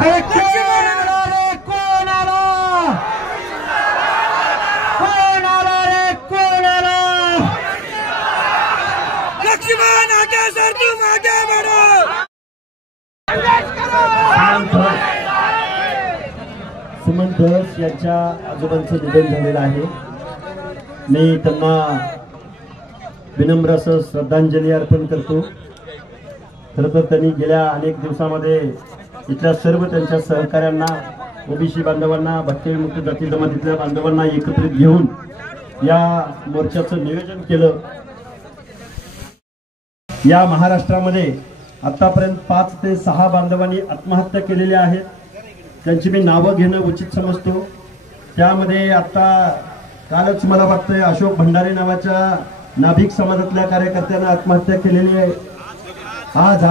अरे कोण आला रे, कोण आला, कोण आला रे, कोण आला? लक्ष्मण आगे सर, तुम आगे बढ़ो। सुमन धस यांच्या आजोबांचं निधन झालेलं आहे. मी त्यांना विनम्र असं श्रद्धांजली अर्पण करतो. खरं तर त्यांनी गेल्या अनेक दिवसामध्ये इथल्या सर्व त्यांच्या सहकाऱ्यांना, ओबीसी बांधवांना, भटके जाती जमातीतल्या बांधवांना एकत्रित घेऊन या मोर्चाचं नियोजन केलं. या महाराष्ट्रामध्ये आतापर्यंत 5 ते 6 बांधवांनी आत्महत्या केलेल्या आहेत. त्यांची मी नावं घेणं उचित समजतो. त्यामध्ये आता कालच मला वाटतंय अशोक भंडारे नावाच्या नाभिक समाजातल्या कार्यकर्त्यांना आत्महत्या केलेली आहे. आज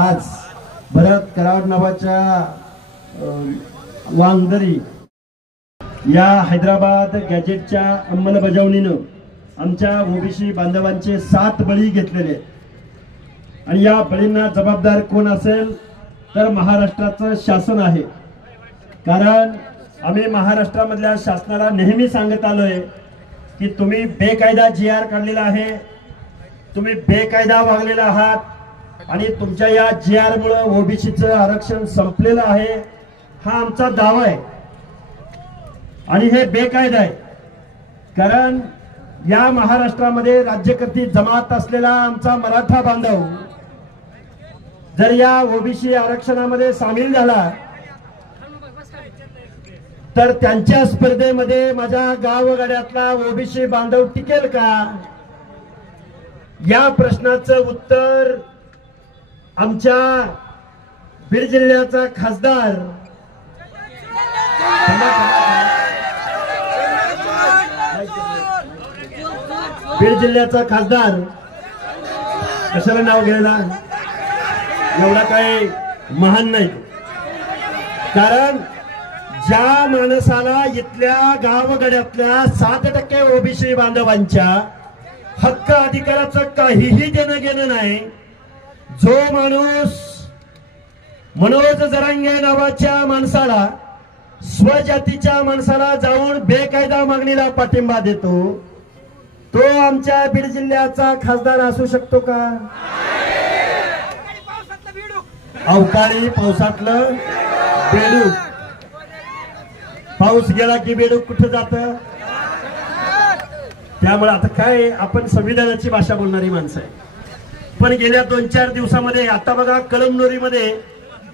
भरत कराड नावाच्या वांदरी या हैदराबाद गॅजेटच्या अंमलबजावणीनं आमच्या ओबीसी बांधवांचे 7 बळी घेतलेले आहेत. आणि या बळींना जबाबदार कोण असेल तर महाराष्ट्राचं शासन आहे. कारण आम्ही महाराष्ट्रामधल्या शासनाला नेहमी सांगत आलोय की तुम्ही बेकायदा GR काढलेला आहे, तुम्ही बेकायदा वागलेला आहात आणि तुमच्या या GR मुळे ओबीसीचं आरक्षण संपलेलं आहे, हा आमचा दावा आहे. आणि हे बेकायदा आहे. कारण या महाराष्ट्रामध्ये राज्यकर्ती जमात असलेला आमचा मराठा बांधव जर या ओबीसी आरक्षणामध्ये सामील झाला तर त्यांच्या स्पर्धेमध्ये माझ्या गावगाड्यातला ओबीसी बांधव टिकेल का? या प्रश्नाचं उत्तर आमच्या बीड जिल्ह्याचा खासदार कशाला नाव घ्यायला, एवढा काही महान नाही. कारण ज्या माणसाला इथल्या गावगड्यातल्या 7% ओबीसी बांधवांच्या हक्क अधिकाराचं काहीही देणं घेणं नाही, जो माणूस मनोज जरांगे नावाच्या माणसाला, स्वजातीच्या माणसाला जाऊन बेकायदा मागणीला पाठिंबा देतो, तो आमच्या बीड जिल्ह्याचा खासदार असू शकतो का? अवकाळी पावसातलं बेडूक, पाऊस गेला की बेडूक कुठं जात? त्यामुळे आता काय, आपण संविधानाची भाषा बोलणारी माणसं आहे. पण गेल्या 2-4 दिवसामध्ये आता बघा कळमनुरीमध्ये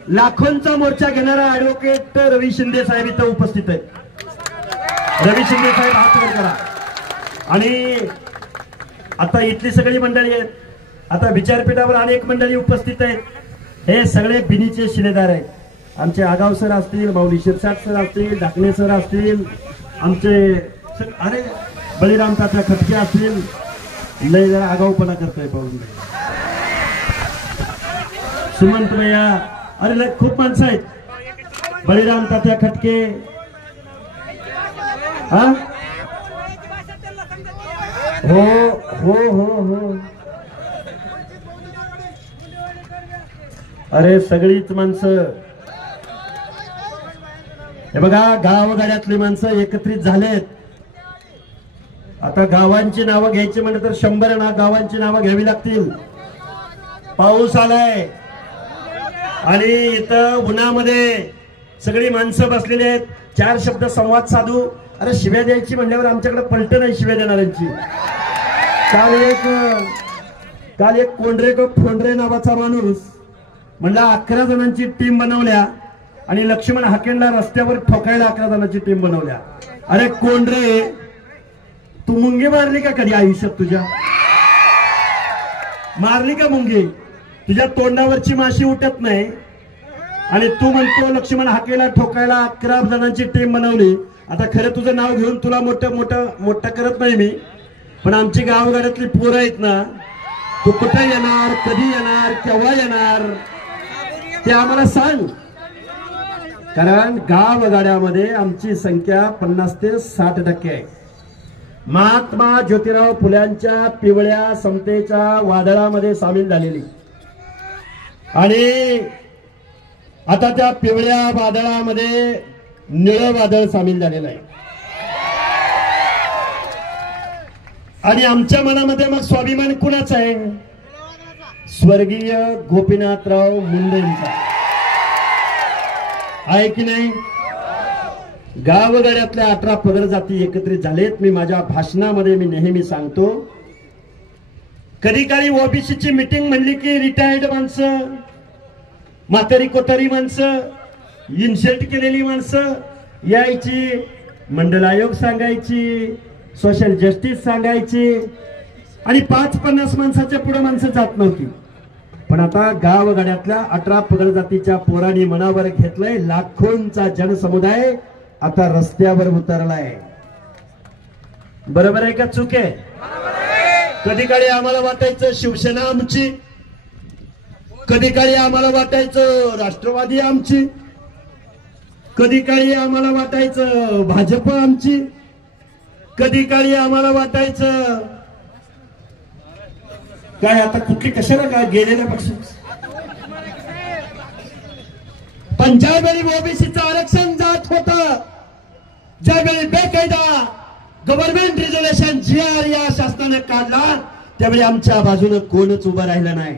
लाखोंचा मोर्चा घेणारा ऍडव्होकेट रवी शिंदे साहेब इथं उपस्थित आहेत. रवी शिंदे साहेब हात वर करा. आणि आता इथली सगळी मंडळी आहेत, आता विचारपीठावर अनेक मंडळी उपस्थित आहेत. हे सगळे बिनीचे शिलेदार आहेत. आमचे आगाव सर असतील, माऊली शिरसाट सर असतील, ढाकणे सर असतील, आमचे अरे बळीराम तात्या खटके असतील. लय जरा आगाऊपणा करताय पाहून. सुमंत भैया, अरे लय खूप माणसं आहेत. बळीराम तात्या खटके, हा हो हो हो हो, अरे सगळीच माणसं. हे बघा गावगाड्यातली माणसं एकत्रित झालेत. आता गावांची नावं घ्यायची म्हणजे तर 100 गावांची नावं घ्यावी लागतील. पाऊस आलाय आणि इथं उन्हामध्ये सगळी माणसं बसलेली आहेत. 4 शब्द संवाद साधू. अरे शिव्या द्यायची म्हणल्यावर आमच्याकडे पलट नाही शिव्या देणाऱ्यांची. काल एक फोंडरे नावाचा माणूस म्हणला 11 जणांची टीम बनवल्या आणि लक्ष्मण हाकेंना रस्त्यावर ठोकायला 11 जणांची टीम बनवल्या. अरे कोंडरे, तू मुंगी मारली का कधी आयुष्यात? तुझ्या मारली का मुंगी? तुझ्या तोंडावरची माशी उठत नाही आणि तू म्हणतो लक्ष्मण हाकेला ठोकायला 11 जणांची टीम बनवली. आता खरं तुझं नाव घेऊन तुला मोठं करत नाही मी, पण आमची गावगाड्यातली पोरं आहेत ना, तू कुठे येणार, कधी येणार, केव्हा येणार ते आम्हाला सांग. कारण गावगाड्यामध्ये आमची संख्या 50 ते 60% आहे. महात्मा ज्योतिराव फुल्यांच्या पिवळ्या समतेच्या वादळामध्ये सामील झालेली. आणि आता त्या पिवळ्या वादळामध्ये निळं वादळ सामील झालेलं आहे आणि आमच्या मनामध्ये मग स्वाभिमान कुणाचा आहे? स्वर्गीय गोपीनाथराव मुंडेंचा आहे की नाही? गावगाड्यातल्या 18 पगड जाती एकत्रित झालेत. मी माझ्या भाषणामध्ये मी नेहमी सांगतो, कधी काळी ओबीसीची मीटिंग म्हणली की रिटायर्ड माणसं, म्हातारी कोतारी माणसं, इन्सल्ट केलेली माणसं यायची, मंडल आयोग सांगायची, सोशल जस्टिस सांगायची आणि 5-50 माणसाच्या पुढे माणसं जात नव्हती. पण आता गावगाड्यातल्या 18 पगड जातीच्या पोरांनी मनावर घेतलंय. लाखोंचा जनसमुदाय आता रस्त्यावर उतरलाय. बरोबर आहे का चूक आहे? कधी काळी आम्हाला वाटायचं शिवसेना आमची, कधी काळी आम्हाला वाटायचं राष्ट्रवादी आमची, कधी काळी आम्हाला वाटायचं भाजप आमची, कधी काळी आम्हाला वाटायचं काय आता कुठली कशाला काय गेलेल्या पक्ष. पण ज्यावेळी ओबीसीचं आरक्षण जात होतं, ज्यावेळी बेकायदा गव्हर्नमेंट रिझर्वेशन GR या शासनाने काढला, त्यावेळी आमच्या बाजूने कोणच उभं राहिलं नाही.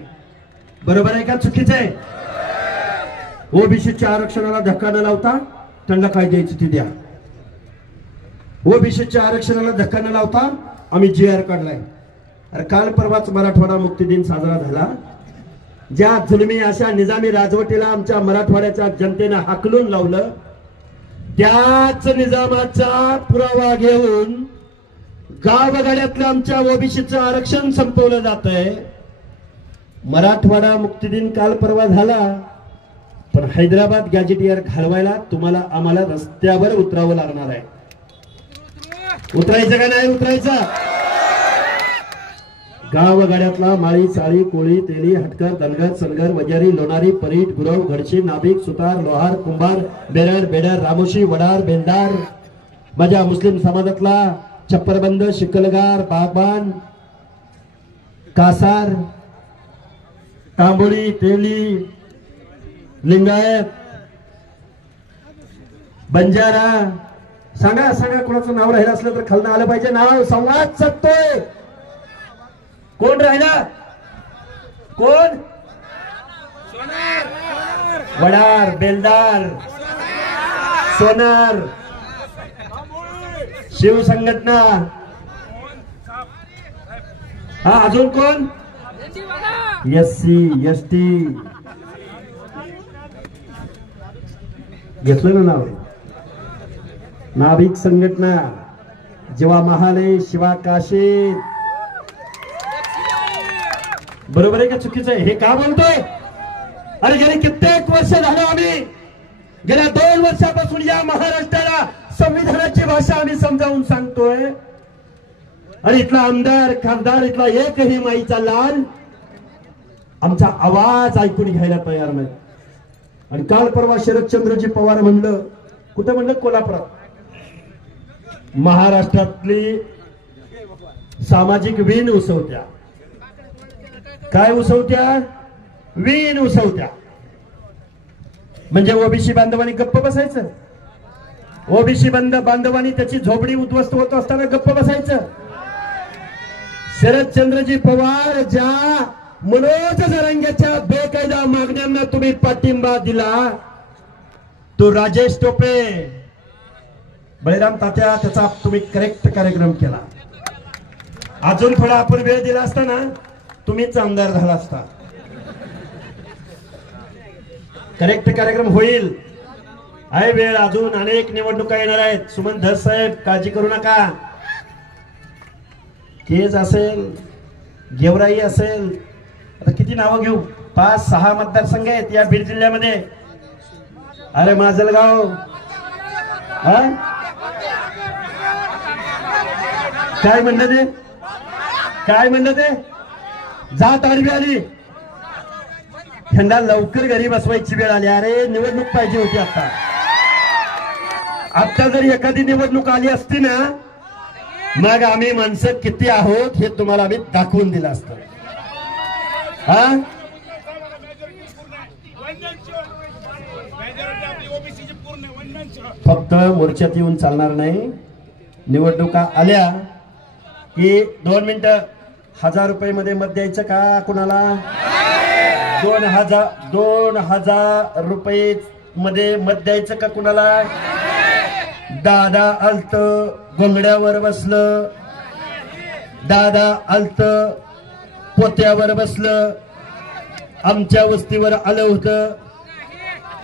बरोबर आहे का चुकीचं आहे? ओबीसीच्या आरक्षणाला धक्का न लावता त्यांना काय द्यायची ती द्या. ओबीसीच्या आरक्षणाला धक्का न लावता आम्ही GR काढलाय. अरे काल परवाच मराठवाडा मुक्ती दिन साजरा झाला. ज्या जुलमी अशा निजामी राजवटीला आमच्या मराठवाड्याच्या जनतेनं हाकलून लावलं, त्याच निजामाचा पुरावा घेऊन गावगाड्यातलं आमच्या ओबीसीचं आरक्षण संपवलं जात आहे. मराठवाडा मुक्ती दिन काल परवा झाला, पण हैदराबाद गॅजेटियर घालवायला तुम्हाला आम्हाला रस्त्यावर उतरावं लागणार आहे. उतरायचं का नाही उतरायचं? गावगाड्यातला माळी, साळी, कोळी, तेली, हटकर, धनगर, सनगर, वजारी, लोणारी, परीट, गुरव, घडशी, नाभिक, सुतार, लोहार, कुंभार, बेरड, बेडर, रामोशी, वडार, बेंदार, माझ्या मुस्लिम समाजातला छप्परबंद, शिकलगार, बागबान, कासार, तांबोळी, तेली, लिंगायत, बंजारा, सांगा सांगा कोणाचं नाव राहिलं असलं तर खालनं आलं पाहिजे. नाव संवाद साधतोय. कोण राहिला? कोण? वडार, बेलदार, सोनार, शिवसंघटना. हा अजून कोण? SC ST घेतलं ना नाव. नाभिक संघटना, जीवा महाले, शिवा काशी. बरोबर आहे का चुकीचं आहे? हे का बोलतोय? अरे गेली कित्येक वर्ष झालं आम्ही, गेल्या 2 वर्षापासून या महाराष्ट्राला संविधानाची भाषा आम्ही समजावून सांगतोय. आणि इथला आमदार खासदार, इथला एकही माईचा लाल आमचा आवाज ऐकून घ्यायला तयार नाही. आणि काल परवा शरदचंद्रजी पवार म्हणलं, कुठं म्हणलं? कोल्हापुरात. महाराष्ट्रातली सामाजिक वीण उसवत्या. काय उसवत्या? वीण उसवत्या. म्हणजे ओबीसी बांधवांनी गप्प बसायचं? ओबीसी बांधवांनी त्याची झोपडी उद्ध्वस्त होत असताना गप्प बसायचं? शरदचंद्रजी पवार ज्या मनोज जरांगेच्या बेकायदा मागण्यांना तुम्ही पाठिंबा दिला, तो राजेश टोपे, बळीराम तात्या, त्याचा तुम्ही करेक्ट कार्यक्रम केला. अजून थोडा आपण वेळ दिला असता ना, तुम्हीच आमदार झाला असता. करेक्ट कार्यक्रम होईल. आहे वेळ, अजून अनेक निवडणुका येणार आहेत. सुमन धस साहेब काळजी करू नका. केज असेल, गेवराई असेल, आता किती नावं घेऊ? 5-6 मतदारसंघ आहेत या बीड जिल्ह्यामध्ये. अरे माजलगाव, काय म्हणलं ते? काय म्हणलं ते? जात आडवी आली, त्यांना लवकर घरी बसवायची वेळ आली. अरे निवडणूक पाहिजे होती आता. आता जर एखादी निवडणूक आली असती ना, मग आम्ही माणसं किती आहोत हे तुम्हाला आम्ही दाखवून दिलं असतं. हा फक्त मोर्चात येऊन चालणार नाही. निवडणुका आल्या की 2 मिनिटं 1000 रुपये मध्ये मत द्यायचं का कुणाला? 2000 रुपये मध्ये मत द्यायचं का कुणाला? दादा आलत गोंगड्यावर बसलं, दादा आलत पोत्यावर बसलं, आमच्या वस्तीवर आलं होतं,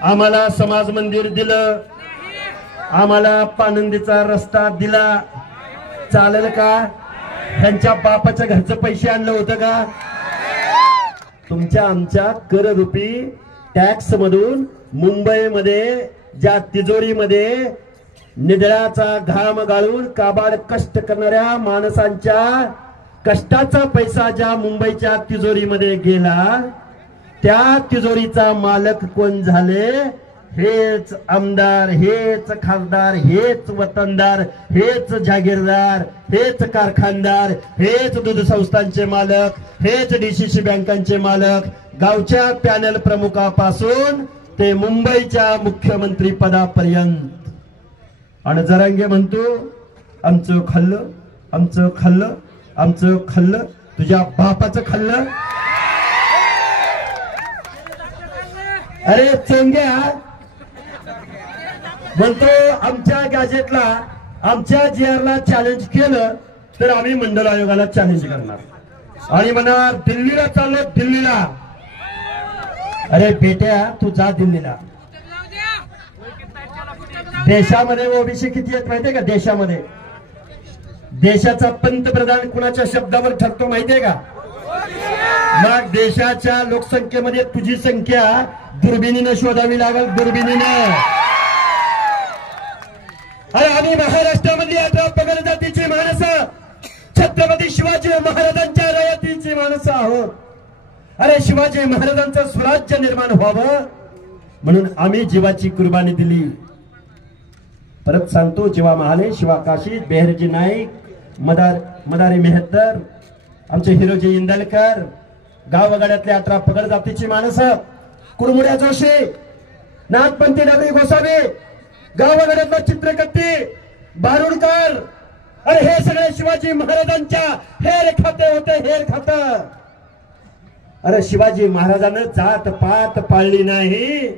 आम्हाला समाज मंदिर दिलं, आम्हाला पानंदीचा रस्ता दिला. चालेल का? त्यांच्या बापाच्या घरचं पैसे आणलं होतं का? तुमच्या आमच्या कररूपी टॅक्स मधून मुंबईमध्ये ज्या तिजोरीमध्ये निधळाचा घाम गाळून काबाड कष्ट करणाऱ्या माणसांच्या कष्टाचा पैसा ज्या मुंबईच्या तिजोरीमध्ये गेला, त्या तिजोरीचा मालक कोण झाले? हेच आमदार, हेच खासदार, हेच वतनदार, हेच जागीरदार, हेच कारखानदार, हेच दूध संस्थांचे मालक, हेच डीसीसी बँकांचे मालक, गावच्या पॅनल प्रमुखापासून ते मुंबईच्या मुख्यमंत्री पदापर्यंत. आणि जरांगे म्हणतो आमचं खाल्लं, आमचं खाल्लं, आमचं खाल्लं. तुझ्या बापाचं खाल्लं? अरे चोंग्या म्हणतो आमच्या गॅजेटला, आमच्या जीआरला चॅलेंज केलं तर आम्ही मंडल आयोगाला चॅलेंज करणार आणि म्हणणार दिल्लीला चाललो, दिल्लीला. अरे बेट्या तू जा दिल्लीला. देशामध्ये ओबीसी किती आहेत माहितीये का? देशामध्ये देशाचा पंतप्रधान कुणाच्या शब्दावर ठरतो माहितीये का? मग देशाच्या लोकसंख्येमध्ये तुझी संख्या दुर्बिणीनं शोधावी लागेल, दुर्बिणीनं. अरे आम्ही महाराष्ट्रामधली 18 पगड जातीची माणसं, छत्रपती शिवाजी महाराजांच्या रयतीची माणसं आहोत. अरे शिवाजी महाराजांचं स्वराज्य निर्माण व्हावं म्हणून आम्ही जीवाची कुर्बानी दिली. परत सांगतो, जीवा महाले, शिवा काशी, बेहरजी नाईक, मदारी मेहतर, आमचे हिरोजी इंदलकर, गावगाड्यातल्या 18 पगड जातीची माणसं, कुडमुड्या जोशी, नागपंथी नगरी गोसावी, गावगाड्यातला चित्रकट्टी, बारुडकर. अरे हे सगळे शिवाजी महाराजांच्या हेर खाते होते, हेर खात. अरे शिवाजी महाराजांना जात पात पाळली नाही.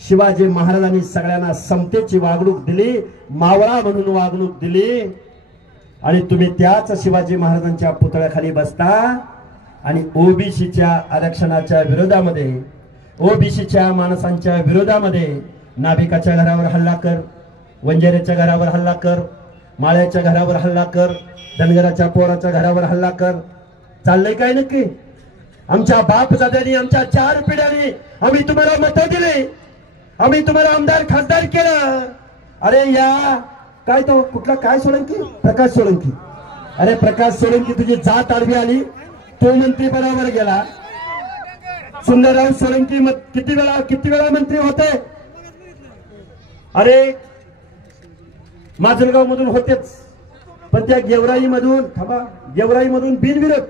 शिवाजी महाराजांनी सगळ्यांना समतेची वागणूक दिली, मावळा म्हणून वागणूक दिली. आणि तुम्ही त्याच शिवाजी महाराजांच्या पुतळ्याखाली बसता आणि ओबीसीच्या आरक्षणाच्या विरोधामध्ये, ओबीसीच्या माणसांच्या विरोधामध्ये नाभिकाच्या घरावर हल्ला कर, वंजाऱ्याच्या घरावर हल्ला कर, माळ्याच्या घरावर हल्ला कर, धनगराच्या पोराच्या घरावर हल्ला कर. चाललंय काय नक्की? आमच्या बाप दादांनी, आमच्या 4 पिढ्यांनी आम्ही तुम्हाला मतं दिली, आम्ही तुम्हाला आमदार खासदार केलं. अरे या काय तो कुठला काय सोळंकी? प्रकाश सोळंकी. अरे प्रकाश सोळंकी तुझी जात आडवी आली, तो मंत्रीपदावर गेला. सुंदरराव सोळंकी किती वेळा मंत्री होते? अरे माजलगाव मधून होतेच, पण त्या गेवराई मधून, थांबा, गेवराई मधून बिनविरोध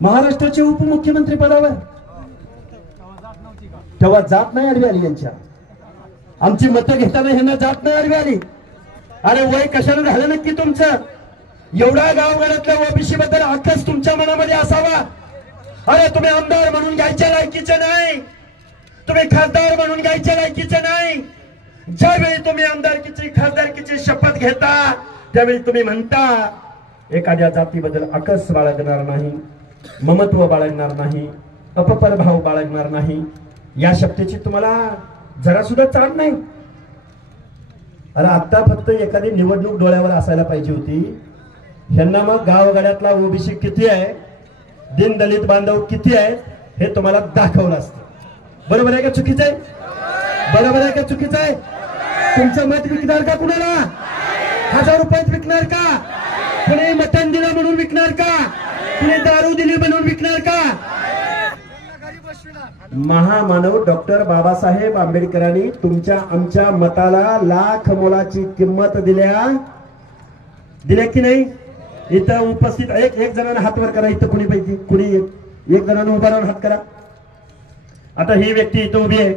महाराष्ट्राचे उपमुख्यमंत्री पदावर. तेव्हा जात नाही आडवी आली यांच्या. आमची मतं घेताना ह्यांना जात नाही आडवी आली. अरे वय कशाला झालं नक्की तुमचं? एवढा गावगाड्यातल्या ओबीसी बद्दल आकस तुमच्या मनामध्ये असावा. अरे तुम्ही आमदार म्हणून घ्यायच्या लायकीचे नाही, तुम्ही खासदार म्हणून घ्यायच्या लायकीचे नाही. ज्यावेळी तुम्ही आमदारकीची खासदारकीची शपथ घेता त्यावेळी तुम्ही म्हणता एखाद्या जातीबद्दल आकस बाळगणार नाही, ममत्व बाळगणार नाही, अपपर भाव बाळगणार नाही. या शब्दाची तुम्हाला जरा सुद्धा चाल नाही. अरे आता फक्त एखादी निवडणूक डोळ्यावर असायला पाहिजे होती. ह्यांना मग गावगाड्यातला ओबीसी किती आहे, दिन दलित बांधव किती आहे हे तुम्हाला दाखवलं असतं. बरोबर आहे का चुकीचं आहे? बरोबर आहे का चुकीचं आहे? तुमचं मत विकणार का कुणाला? 1000 रुपयात विकणार का? कुणी मटण दिलं म्हणून विकणार का? कुणी दारू दिली म्हणून विकणार का? महामानव डॉक्टर बाबासाहेब आंबेडकरांनी तुमच्या आमच्या मताला लाख मोलाची किंमत दिल्या की नाही? इथं उपस्थित एक जणांना हात वर करा. इथं कुणी पैकी कुणी एक जणांना उभा राहून हात करा. आता ही व्यक्ती इथं उभी आहे,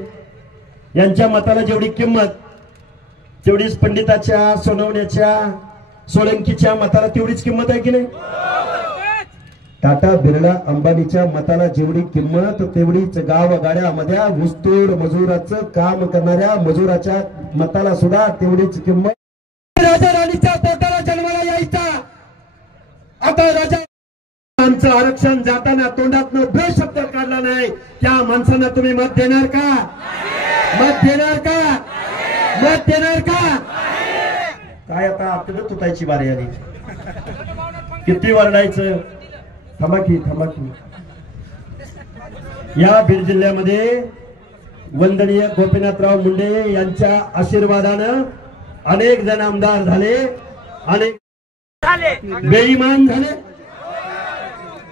यांच्या मताला जेवढी किंमत तेवढीच पंडिताच्या, सोनवण्याच्या, सोळंकीच्या मताला तेवढीच किंमत आहे की नाही? टाटा, बिर्ला, अंबानीच्या मताला जेवढी किंमत तेवढीच गावगाड्यामध्ये ऊसतोड मजुराचं काम करणाऱ्या मजुराच्या मताला सुद्धा तेवढीच किंमत. राजा राणीच्या पोटाला जन्माला यायचा, आता राजा आमचं आरक्षण जाताना तोंडातनं ब शब्द काढला नाही, त्या माणसांना तुम्ही मत देणार का? मत देणार का? मत देणार का? काय आता आपल्याला तुटायची बारी आली. किती वरडायचं? थांबा की. या बीड जिल्ह्यामध्ये वंदनीय गोपीनाथराव मुंडे यांच्या आशीर्वादानं अनेक जण आमदार झाले, अनेक बेईमान झाले.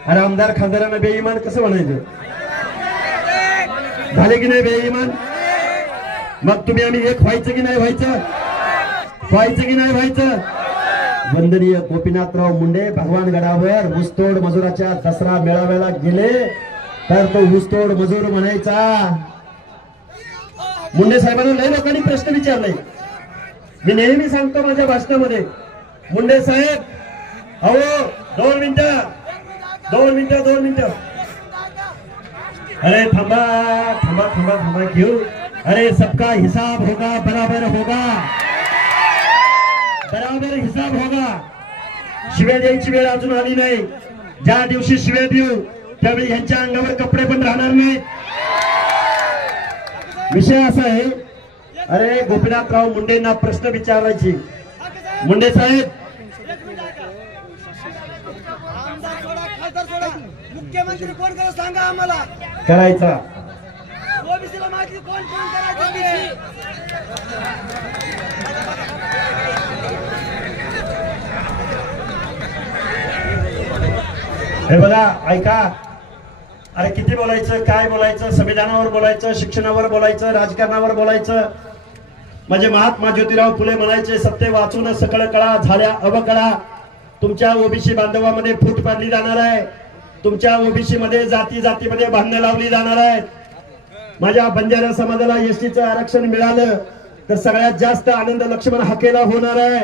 अरे आमदार खासदारांना बेईमान कसं म्हणायचं? झाले की नाही बेईमान? मग तुम्ही आम्ही एक व्हायचं की नाही व्हायचं? व्हायचं की नाही व्हायचं? वंदनीय गोपीनाथराव मुंडे भगवानगडावर ऊसतोड मजुराच्या दसरा मेळाव्याला गेले तर तो ऊसतोड मजूर म्हणायचा. मुंडे साहेबांना लय लोकांनी प्रश्न विचारले. मी नेहमी सांगतो माझ्या भाषणामध्ये, मुंडे साहेब अहो 2 मिनिटं. अरे थांबा घेऊ. अरे सबका हिसाब होगा, बराबर होगा, बराबर हिसाब होगा. शिव्या द्यायची वेळ अजून आली नाही. ज्या दिवशी शिव्या देऊ त्यावेळी यांच्या अंगावर कपडे पण राहणार नाही. विषय असा आहे, अरे गोपीनाथराव मुंडेंना प्रश्न विचारायची. मुंडे साहेब, मुख्यमंत्री कोण करा सांगा आम्हाला. करायचा ओबीसीला माहिती कोण करायचं? हे बघा, ऐका. अरे किती बोलायचं, काय बोलायचं? संविधानावर बोलायचं, शिक्षणावर बोलायचं, राजकारणावर बोलायचं. म्हणजे महात्मा ज्योतिराव फुले म्हणायचे, सत्य वाचून सकळ कळा, झाल्या अवकळा. तुमच्या ओबीसी बांधवामध्ये फूट पाडली जाणार आहे. तुमच्या ओबीसी मध्ये जातीमध्ये भांडणं लावली जाणार आहेत. माझ्या बंजारा समाजाला एसटीचं आरक्षण मिळालं तर सगळ्यात जास्त आनंद लक्ष्मण हाकेला होणार आहे.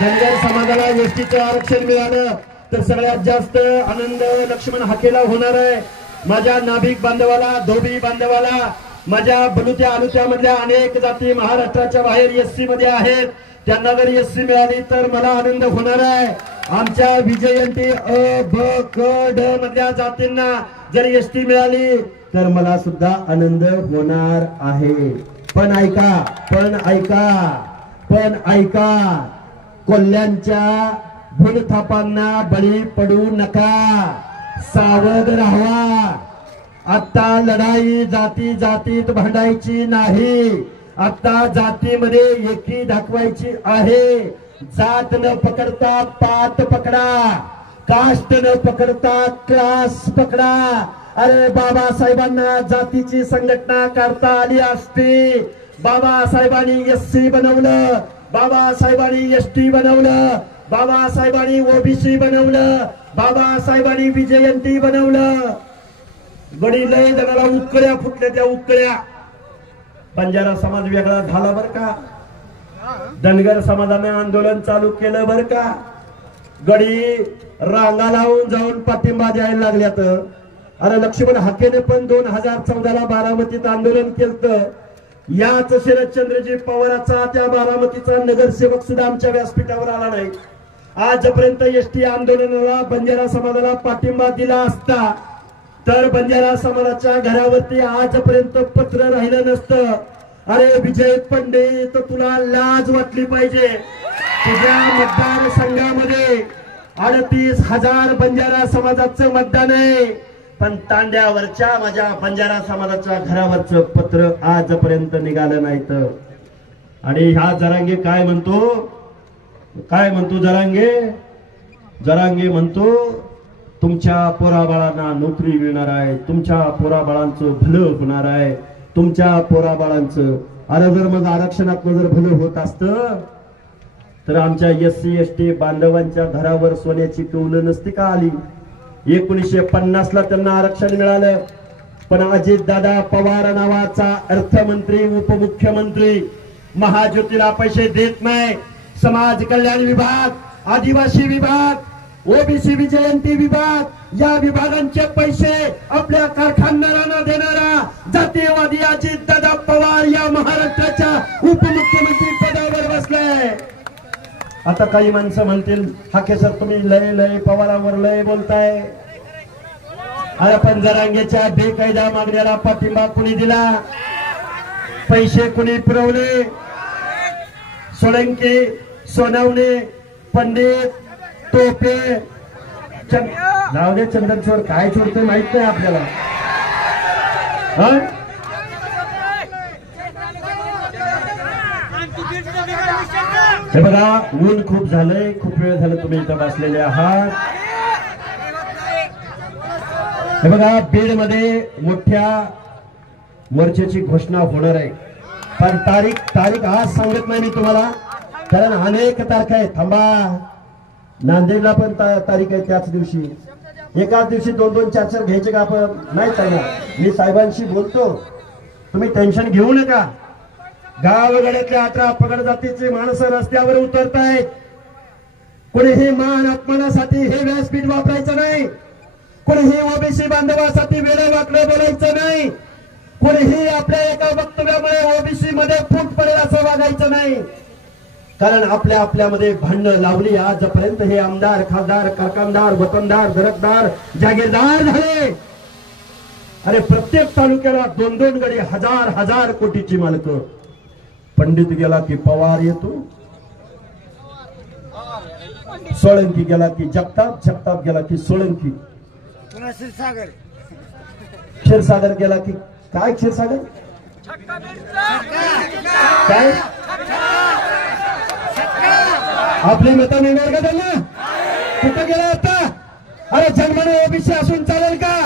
धनगर समाजाला एसटीचं आरक्षण मिळालं तर सगळ्यात जास्त आनंद लक्ष्मण हाकेला होणार आहे. माझ्या नाभिक बांधवाला, धोबी बांधवाला, माझ्या बलुत्या आलुत्या मधल्या अनेक जाती महाराष्ट्राच्या बाहेर एससी मध्ये आहेत, त्यांना जर एससी मिळाली तर मला आनंद होणार आहे. आमच्या विजयंती अ, ब, क, ड मधल्या जातींना जर एसटी मिळाली तर मला सुद्धा आनंद होणार आहे. पण ऐका, कोल्ह्यांच्या भूलथापांना बळी पडू नका, सावध राहावा. आता लढाई जातीत भांडायची नाही. आता जातीमध्ये एकी दाखवायची आहे. जात न पकडता पात पकडा, कास्ट न पकडता क्लास पकडा. अरे बाबासाहेबांना जातीची संघटना करता आली असती. बाबासाहेबांनी एससी बनवलं, बाबासाहेबांनी एसटी बनवलं, बाबासाहेबांनी ओबीसी बनवलं, बाबासाहेबांनी विजयंती बनवलं. गडी लय जणाला उकळ्या फुटल्या, त्या उकळ्या. बंजारा समाज वेगळा झाला बर का. धनगर समाजाने आंदोलन चालू केलं बर का. गडी रांगा लावून जाऊन पाठिंबा द्यायला लागल्यात. अरे लक्ष्मण हाकेने पण 2014ला बारामतीत आंदोलन केलं. याच शरदचंद्रजी पवाराचा त्या बारामतीचा नगरसेवक सुद्धा आमच्या व्यासपीठावर आला नाही. आजपर्यंत एसटी आंदोलनाला बंजारा समाजाला पाठिंबा दिला असता तर बंजारा समाजाच्या घरावरती आजपर्यंत पत्र राहिलं नसतं. अरे विजय पंडित, तुला लाज वाटली पाहिजे. तुझ्या मतदारसंघामध्ये 38,000 बंजारा समाजाचं मतदान आहे, पण तांड्यावरच्या माझ्या बंजारा समाजाच्या घरावरचं पत्र आजपर्यंत निघालं नाहीत. आणि हा जरांगे काय म्हणतो जरांगे म्हणतो तुमच्या पोराबाळांना नोकरी मिळणार आहे, तुमच्या पोराबाळांचं भलं होणार आहे, तुमच्या पोराबाळांचं. अरे जर मग आरक्षणातलं जर भलं होत असतं तर आमच्या एससी एसटी बांधवांच्या घरावर सोन्याची कौलं नसती का आली? 1950ला त्यांना आरक्षण मिळालं. पण अजितदादा पवार नावाचा अर्थमंत्री उपमुख्यमंत्री महाज्योतीला पैसे देत नाही. समाज कल्याण विभाग, आदिवासी विभाग, ओबीसी विजयंती विभाग या विभागांचे पैसे आपल्या कारखानदारांना देणारा जातीयवादी अजितदादा पवार या महाराष्ट्राच्या उपमुख्यमंत्री पदावर बसलाय. आता काही माणसं म्हणतील हाके सर तुम्ही लय लय पवारावर लय बोलताय. अरे पण जरांगेच्या बेकायदा मागण्याला पाठिंबा कुणी दिला? पैसे कुणी पुरवले? सोळंकी, सोनवणे, पंडित, टोपे, जाऊ दे चंदन चोर काय चोरतोय माहित नाही आपल्याला. हे बघा ऊन खूप झालंय, खूप वेळ झालं तुम्ही इथं बसलेले आहात. हे बघा बीड मध्ये मोठ्या मोर्चाची घोषणा होणार आहे, पण तारीख आज सांगत नाही मी तुम्हाला, कारण अनेक तारखा आहेत. थांबा, नांदेडला पण तारीख आहे त्याच दिवशी. एकाच दिवशी 2-2, 4-4 घ्यायचे का आपण? नाही चालणार. मी साहेबांशी बोलतो, तुम्ही टेन्शन घेऊ नका. गावगड्यातल्या 18 पगड जातीचे माणसं रस्त्यावर उतरतायत. कोणीही मान अपमानासाठी हे व्यासपीठ वापरायचं नाही. कोणीही ओबीसी बांधवासाठी वेळं वाकडं बोलायचं नाही. कोणीही आपल्या एका वक्तव्यामुळे ओबीसी मध्ये फूट पडेल असं वागायचं नाही. कारण आपल्यामध्ये भांडणं लावली आजपर्यंत हे आमदार, खासदार, कारखानदार, वतनदार, दरकदार, जागीरदार झाले. अरे प्रत्येक तालुक्याला 2-2 गडी, हजार कोटीची मालक. पंडित गेला की पवार येतो, सोळंकी गेला की जगताप गेला की सोळंकी, क्षीरसागर गेला की काय क्षीरसागर काय आपली मतं मिळणार का त्यांना? कुठं गेला आता? अरे जन्माने ओबीसी असून चालेल का?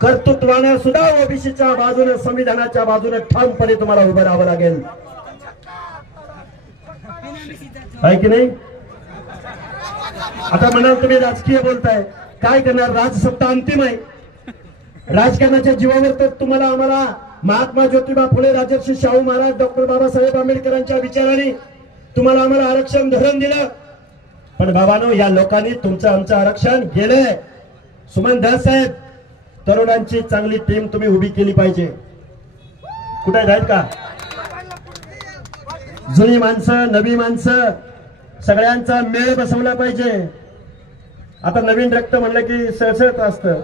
कर्तृत्वाने सुद्धा ओबीसीच्या बाजूने, संविधानाच्या बाजूने ठामपणे तुम्हाला उभं राहावं लागेल, आहे की नाही? आता म्हणाल तुम्ही राजकीय बोलताय, काय करणार? राजसत्ता अंतिम आहे. राजकारणाच्या जीवावर तर तुम्हाला आम्हाला महात्मा ज्योतिबा फुले, राजर्षी शाहू महाराज, डॉक्टर बाबासाहेब आंबेडकरांच्या विचाराने तुम्हाला आम्हाला आरक्षण धरण दिलं. पण बाबांनो, या लोकांनी तुमचं आमचं आरक्षण गेलंय. सुमन दास साहेब, तरुणांची चांगली टीम तुम्ही उभी केली पाहिजे. कुठे जाईल का? जुनी माणसं, नवी माणसं सगळ्यांचा मेळ बसवला पाहिजे. आता नवीन रक्त म्हणलं की सळसळत असतं,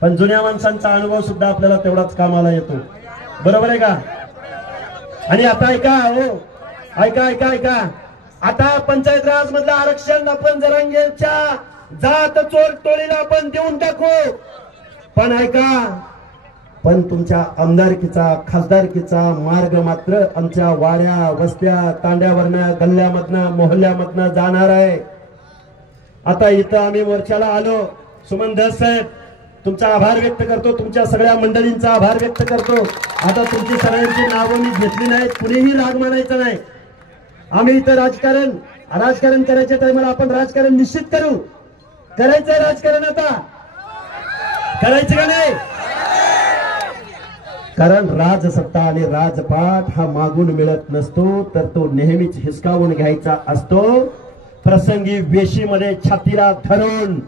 पण जुन्या माणसांचा अनुभव सुद्धा आपल्याला तेवढाच कामाला येतो. बरोबर आहे का? आणि आता ऐका, हो ऐका, आता पंचायत राज मधलं आरक्षण आपण जरांगेच्या जात चोर टोळीला आपण देऊन टाकू. पण ऐका, पण तुमच्या आमदारकीचा, खासदारकीचा मार्ग मात्र आमच्या वाड्या, वस्त्या, तांड्यावरनं, गल्ल्यामधनं, मोहल्ल्यामधनं जाणार आहे. आता इथं आम्ही मोर्चाला आलो. सुमन दास साहेब, तुमचा आभार व्यक्त करतो, तुमच्या सगळ्या मंडळींचा आभार व्यक्त करतो. आता तुमची सगळ्यांची नावं मी घेतली नाहीत, कुणीही राग मानायचा नाही. आम्ही इथं राजकारण करायच्या टायमाला आपण राजकारण निश्चित करू. करायचंय राजकारण, आता करायचं का नाही? कारण राजसत्ता आणि राजपाठ हा मागून मिळत नसतो, तर तो नेहमीच हिसकावून घ्यायचा असतो. प्रसंगी वेशीमध्ये छातीला धरून,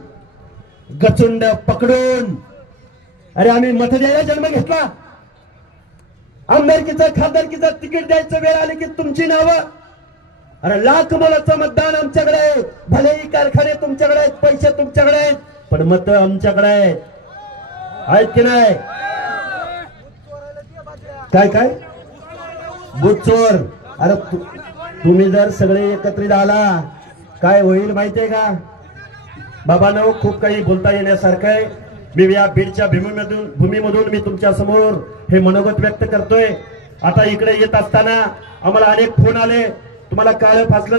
गचुंड पकडून. अरे आम्ही मत द्यायला जन्म घेतला. आमदारकीचं, खासदारकीचं तिकीट द्यायचं वेळ आली की तुमची नावं. अरे लाख मोलाचं मतदान आमच्याकडे आहे. भलेही कारखाने तुमच्याकडे आहेत, पैसे तुमच्याकडे आहेत, पण मत आमच्याकडे आहेत की नाही? काय बुथ चोर? अरे तुम्ही जर सगळे एकत्रित आला काय होईल माहितीये का? बाबांनो, खूप काही बोलता येण्यासारखं आहे. मी या बीडच्या भूमीमधून मी तुमच्या समोर हे मनोगत व्यक्त करतोय. आता इकडे येत असताना आम्हाला अनेक फोन आले, तुम्हाला काळं फासलं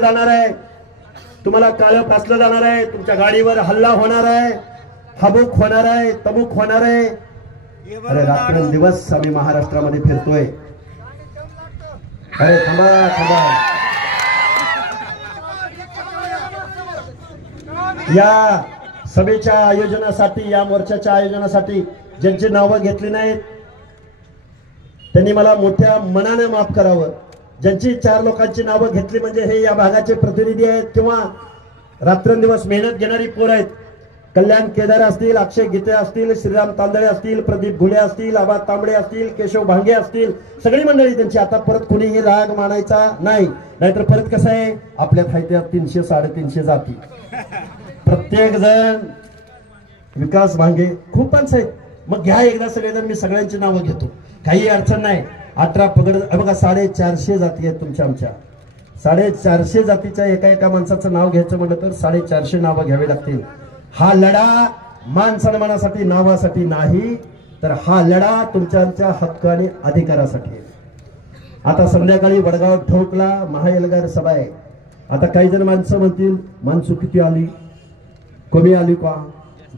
जाणार आहे, तुमच्या गाडीवर हल्ला होणार आहे, हबूक होणार आहे, तबूक होणार आहे. अरे रात्रंदिवस आम्ही महाराष्ट्रामध्ये फिरतोय. अरे थांबा. या सभेच्या आयोजनासाठी, या मोर्चाच्या आयोजनासाठी ज्यांची नावं घेतली नाहीत त्यांनी मला मोठ्या मनाने माफ करावं. ज्यांची 4 लोकांची नावं घेतली म्हणजे हे या भागाचे प्रतिनिधी आहेत किंवा रात्रंदिवस मेहनत घेणारी पोर आहेत. कल्याण केदार असतील, अक्षय गीते असतील, श्रीराम तांदळे असतील, प्रदीप घुले असतील, आबा तांबडे असतील, केशव भांगे असतील, सगळी मंडळी त्यांची. आता परत कुणीही राग मानायचा नाही, नाहीतर परत कसं आहे आपल्यात आहे त्या 300 350 जाती. प्रत्येक जण विकास भांगे खूप माणसं आहेत. मग घ्या एकदा सगळेजण, मी सगळ्यांची नावं घेतो, काही अडचण नाही. 18 पगड बघा, 450 जाती आहेत तुमच्या आमच्या. 450 जातीच्या एका माणसाचं नाव घ्यायचं म्हटलं तर 450 नावं घ्यावी लागतील. हा लढा मान सन्मानासाठी नावासाठी नाही, तर हा लढा तुमच्या आमच्या हक्क आणि अधिकारासाठी. आता संध्याकाळी वडगाव ठोकला महाएल्गार सभा आहे. आता काही जण माणसं म्हणतील माणसं किती आली, कमी आली का,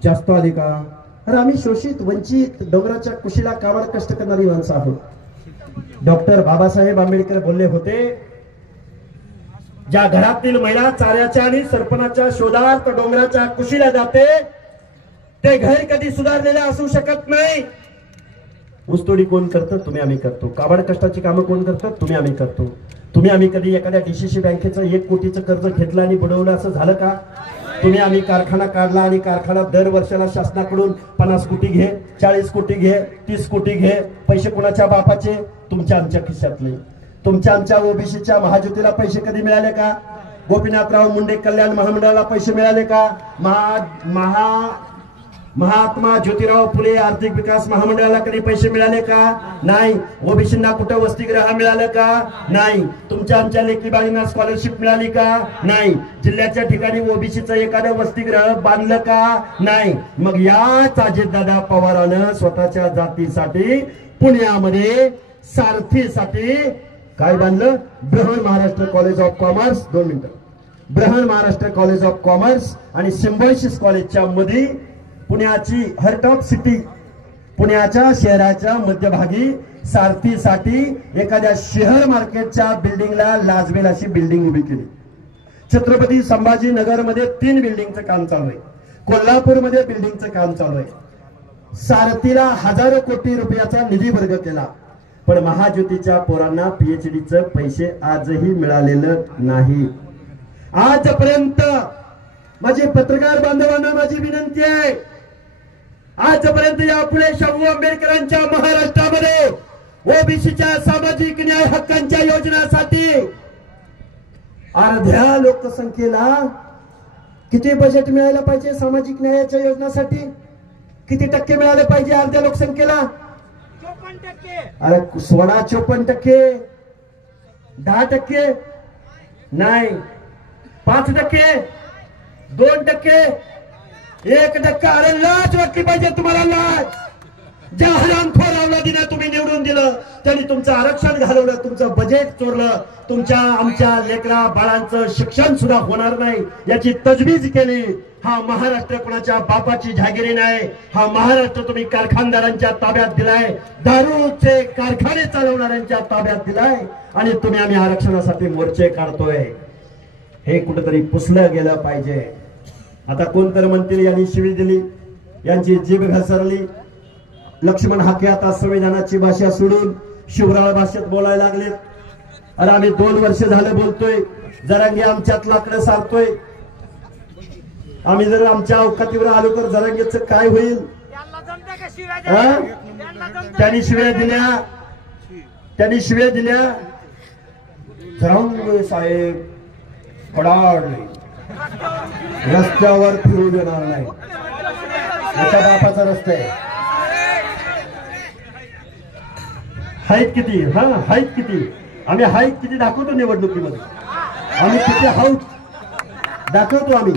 जास्त आली का? अरे आम्ही शोषित वंचित डोंगराच्या कुशीला काबाड कष्ट करणारी माणसं आहोत. डॉक्टर बाबासाहेब आंबेडकर बोलले होते, ज्या घरातील महिला चाऱ्याच्या आणि सरपणाच्या शोधात डोंगराच्या कुशीला जाते ते घर कधी सुधारलेलं असू शकत नाही. ऊसतोडी कोण करतं? तुम्ही आम्ही करतो. काबाड कष्टाची कामं कोण करतं? तुम्ही आम्ही करतो. तुम्ही आम्ही कधी एखाद्या DCC बँकेचं 1 कोटीचं कर्ज घेतलं आणि बुडवलं असं झालं का? तुम्ही आम्ही कारखाना काढला आणि कारखाना दर वर्षाला शासनाकडून 50 कोटी घे, 40 कोटी घे, 30 कोटी घे. पैसे कोणाच्या बापाचे? तुमच्या आमच्या खिशातले. तुमच्या आमच्या ओबीसीच्या महाज्योतीला पैसे कधी मिळाले का? गोपीनाथराव मुंडे कल्याण महामंडळाला पैसे मिळाले का? महात्मा ज्योतिराव फुले आर्थिक विकास महामंडळाला कधी पैसे मिळाले का? नाही. ओबीसींना कुठं वसतिगृह मिळालं का? नाही. तुमच्या आमच्या लेकी बाळींना स्कॉलरशिप मिळाली का? नाही. जिल्ह्याच्या ठिकाणी ओबीसीचं एखादं वसतिगृह बांधलं का? नाही. मग याच अजितदादा पवारानं स्वतःच्या जातीसाठी पुण्यामध्ये सारथीसाठी काय बांधलं? Brihan Maharashtra college of commerce. 2 मिनिटं. Brihan Maharashtra college of commerce आणि सिम्बायोसिस कॉलेजच्या मध्ये पुण्याची हार्ट ऑफ सिटी, पुण्याच्या शहराच्या मध्यभागी सारथीसाठी एखाद्या शेअर मार्केटच्या बिल्डिंगला लाजवेल अशी बिल्डिंग उभी केली. छत्रपती संभाजीनगर मध्ये 3 बिल्डिंगचं काम चालू आहे. कोल्हापूरमध्ये बिल्डिंगचं काम चालू आहे. सारथीला हजारो कोटी रुपयाचा निधी वर्ग केला, पण महाज्योतीच्या पोरांना PhDचं पैसे आजही मिळालेलं नाही. आजपर्यंत माझी पत्रकार बांधवांना माझी विनंती आहे, आजपर्यंत या फुले शाहू आंबेडकरांच्या महाराष्ट्रामध्ये ओबीसीच्या सामाजिक न्याय हक्कांच्या योजनासाठी अर्ध्या लोकसंख्येला किती बजेट मिळायला पाहिजे? सामाजिक न्यायाच्या योजनासाठी किती टक्के मिळाले पाहिजे अर्ध्या लोकसंख्येला? 54%. अरे 54%, 10%, नाही 5%, 2%, 1%. अरे लाज वाटली पाहिजे तुम्हाला, लाज. ज्या हरामखोर अवलादीने तुम्ही निवडून दिलं त्यांनी तुमचं आरक्षण घालवलं, तुमचं बजेट चोरलं, तुमच्या आमच्या लेकरा बाळांचं शिक्षण सुद्धा होणार नाही याची तजवीज केली. हा महाराष्ट्र कोणाच्या बापाची जहागिरी नाही. हा महाराष्ट्र तुम्ही कारखानदारांच्या ताब्यात दिलाय, दारूचे कारखाने चालवणाऱ्यांच्या ताब्यात दिलाय आणि तुम्ही आम्ही आरक्षणासाठी मोर्चे काढतोय. हे कुठेतरी पुसलं गेलं पाहिजे. आता कोणतरी म्हणतील यांनी शिवी दिली, यांची जीभ घसरली. लक्ष्मण हाके आता संविधानाची भाषा सोडून शिवराळ भाषेत बोलायला लागले. अरे आम्ही 2 वर्ष झालं बोलतोय, जरांगे आमच्यात लाकडं सारतोय. आम्ही जर आमच्या अवकातीवर आलो तर जरांगेचं काय होईल? त्यांनी शिव्या दिल्या जरांगे साहेब कडाडले, रस्त्यावर फिरू देणार नाही. याच्या बापाचा रस्ता आहे. हाईट किती? हाईट किती? आम्ही हाईट किती दाखवतो निवडणुकीमध्ये. आम्ही किती हाऊट दाखवतो. आम्ही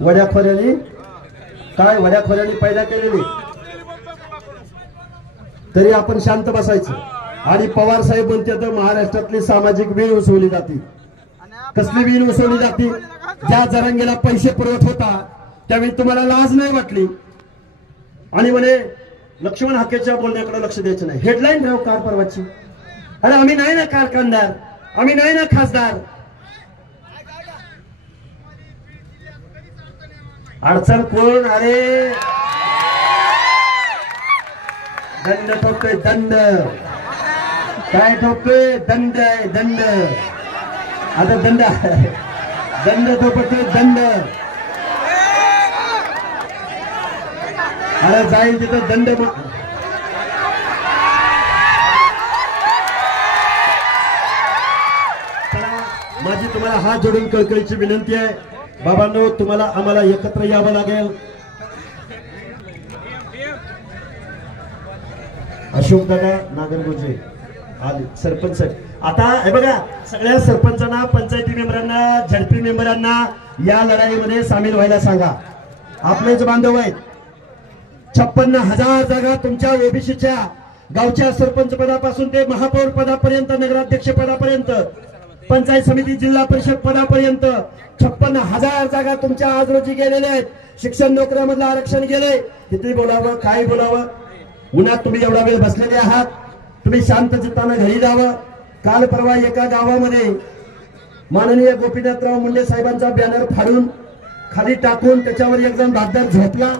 वड्याखोऱ्यांनी काय वड्याखोऱ्यांनी पैदा केलेली, तरी आपण शांत बसायचं. आणि पवार साहेब म्हणते तर महाराष्ट्रातली सामाजिक वीण उसवली जाते. कसली वीण उसवली जाते? ज्या जरांगेला पैसे पुरवत होता त्यावेळी तुम्हाला लाज नाही वाटली आणि म्हणे लक्ष्मण हाकेच्या बोलण्याकडे लक्ष द्यायचं नाही. हेडलाईन राव कार परवाची. अरे आम्ही नाही ना कारखानदार, आम्ही नाही ना खासदार. अडचण कोण? अरे दंड ठोकतोय दंड. काय ठोकतोय? दंड आहे दंड. आता दंड दंड ठोकतोय दंड. अरे जाईल तिथं दंड. माझी तुम्हाला हात जोडून कळकळीची विनंती आहे, बाबांनो तुम्हाला आम्हाला एकत्र यावं लागेल. अशोक दादा नागरगोजे आले सरपंच. आता हे बघा, सगळ्या सरपंचांना, पंचायती मेंबरांना, झडपी मेंबरांना या लढाईमध्ये सामील व्हायला सांगा. आपलेच बांधव आहेत. 56,000 जागा तुमच्या ओबीसीच्या गावच्या सरपंच पदापासून ते महापौर पदापर्यंत, नगराध्यक्ष पदापर्यंत, पंचायत समिती, जिल्हा परिषद पदापर्यंत 56,000 जागा तुमच्या आज रोजी गेलेल्या आहेत. शिक्षण नोकऱ्यामधलं आरक्षण गेले. किती बोलावं, काय बोलावं. उन्हात तुम्ही एवढा वेळ बसलेले आहात. तुम्ही शांत चित्तानं घरी जावं. काल परवा एका गावामध्ये माननीय गोपीनाथराव मुंडे साहेबांचा बॅनर फाडून खाली टाकून त्याच्यावर एक जण धाकधर झोपला.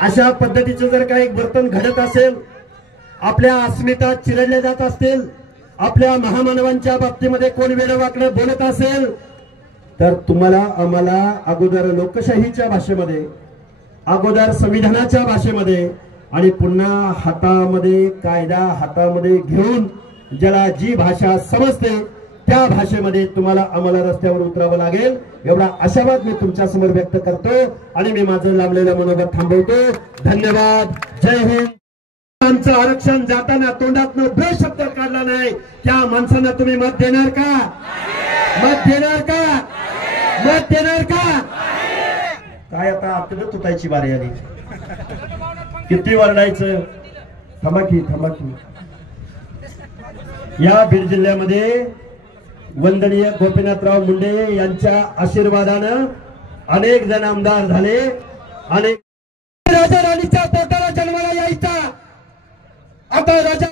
अशा पद्धतीचं जर काही वर्तन घडत असेल, आपल्या अस्मिता चिरडल्या जात असतील, आपल्या महामानवांच्या बाबतीमध्ये कोण वेडवाकडे बोलत असेल, तर तुम्हाला आम्हाला अगोदर लोकशाहीच्या भाषेमध्ये, अगोदर संविधानाच्या भाषेमध्ये आणि पुन्हा हातामध्ये कायदा हातामध्ये घेऊन ज्याला जी भाषा समजते त्या भाषेमध्ये तुम्हाला आम्हाला रस्त्यावर उतरावं लागेल. एवढा आशावाद मी तुमच्या समोर व्यक्त करतो आणि मी माझं लांबलेलं मनोगत थांबवतो. धन्यवाद. जय हिंद. आमचं आरक्षण जाताना तोंडातनं बे शब्द काढला नाही, त्या माणसांना तुम्ही मत देणार का? मत देणार का? मत देणार का? काय आता आपल्याला तुटायची बारी आली. किती वरडायचं. थांबा की. या बीड जिल्ह्यामध्ये वंदनीय गोपीनाथराव मुंडे यांच्या आशीर्वादानं अनेक जण आमदार झाले. अनेक राजा राणीच्या पोटाला जन्माला यायचा. आता राजा